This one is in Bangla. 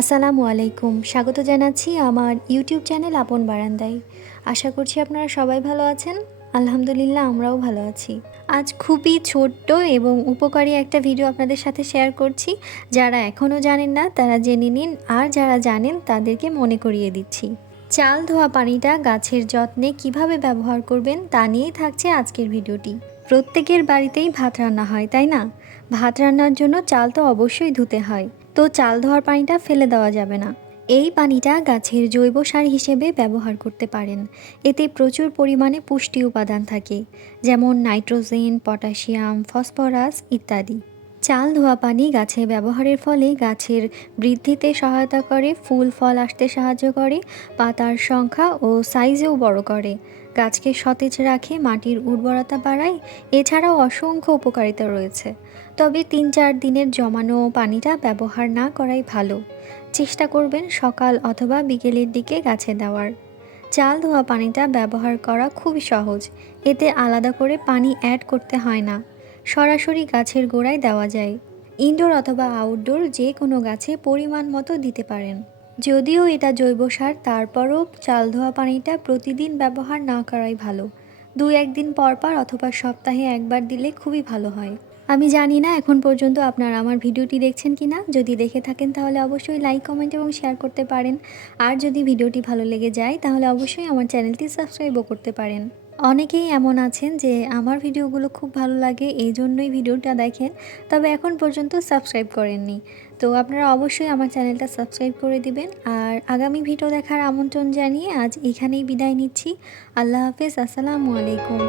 আসসালামু আলাইকুম। স্বাগত জানাচ্ছি আমার ইউটিউব চ্যানেল আপন বারান্দায়। আশা করছি আপনারা সবাই ভালো আছেন। আলহামদুলিল্লাহ, আমরাও ভালো আছি। আজ খুবই ছোট্ট এবং উপকারী একটা ভিডিও আপনাদের সাথে শেয়ার করছি। যারা এখনও জানেন না, তারা জেনে নিন। আর যারা জানেন, তাদেরকে মনে করিয়ে দিচ্ছি। চাল ধোয়া পানিটা গাছের যত্নে কীভাবে ব্যবহার করবেন, তা নিয়েই থাকছে আজকের ভিডিওটি। প্রত্যেকের বাড়িতেই ভাত রান্না হয়, তাই না? ভাত রান্নার জন্য চাল তো অবশ্যই ধুতে হয়। তো চাল ধোয়ার পানিটা ফেলে দেওয়া যাবে না। এই পানিটা গাছের জৈব সার হিসেবে ব্যবহার করতে পারেন। এতে প্রচুর পরিমাণে পুষ্টি উপাদান থাকে, যেমন নাইট্রোজেন, পটাশিয়াম, ফসফরাস ইত্যাদি। চাল, ধোয়া পানি গাছে ব্যবহারের ফলে গাছের বৃদ্ধিতে সহায়তা করে, ফুল, ফল আসতে সাহায্য করে, পাতার সংখ্যা ও সাইজেও বড় করে। গাছকে সতেজ রাখে, মাটির উর্বরতা বাড়ায়, এছাড়াও অসংখ্য উপকারিতা রয়েছে। তবে তিন চার দিনের জমানো পানিটা ব্যবহার না করাই ভালো। চেষ্টা করবেন সকাল অথবা বিকেলের দিকে গাছে দেওয়ার। চাল, ধোয়া পানিটা ব্যবহার করা খুবই সহজ। এতে আলাদা করে পানি অ্যাড করতে হয় না। সরাসরি গাছের গোড়ায় দেওয়া যায়। ইনডোর অথবা আউটডোর যে কোনো গাছে পরিমাণ মতো দিতে পারেন। যদিও এটা জৈব সার, তারপরও চাল ধোয়া পানিটা প্রতিদিন ব্যবহার না করাই ভালো। দু একদিন পর পর অথবা সপ্তাহে একবার দিলে খুবই ভালো হয়। আমি জানি না এখন পর্যন্ত আপনারা আমার ভিডিওটি দেখছেন কি না যদি দেখে থাকেন তাহলে অবশ্যই লাইক, কমেন্ট এবং শেয়ার করতে পারেন। আর যদি ভিডিওটি ভালো লেগে যায় তাহলে অবশ্যই আমার চ্যানেলটি সাবস্ক্রাইবও করতে পারেন। অনেকেই এমন আছেন যে আমার ভিডিওগুলো খুব ভালো লাগে এই জন্যই ভিডিওটা দেখেন। তবে এখন পর্যন্ত সাবস্ক্রাইব করেননি। তো আপনারা অবশ্যই আমার চ্যানেলটা সাবস্ক্রাইব করে দিবেন। আর আগামী ভিডিও দেখার আমন্ত্রণ জানিয়ে আজ এখানেই বিদায় নিচ্ছি। আল্লাহ হাফেজ, আসসালামু আলাইকুম।